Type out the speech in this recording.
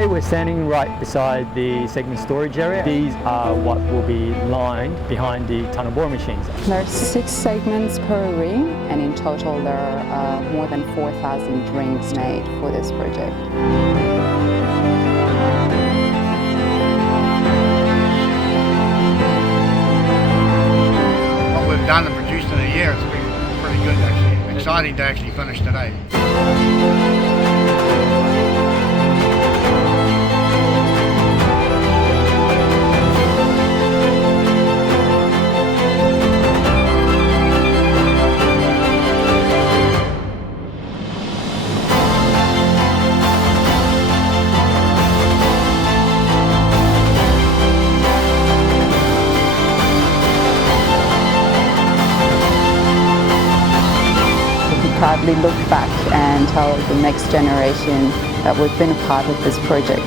Today we're standing right beside the segment storage area. These are what will be lined behind the tunnel boring machines. There are 6 segments per ring, and in total there are more than 4,000 rings made for this project. What we've done and produced in a year, it's been pretty good actually. Exciting to actually finish today. Proudly look back and tell the next generation that we've been a part of this project.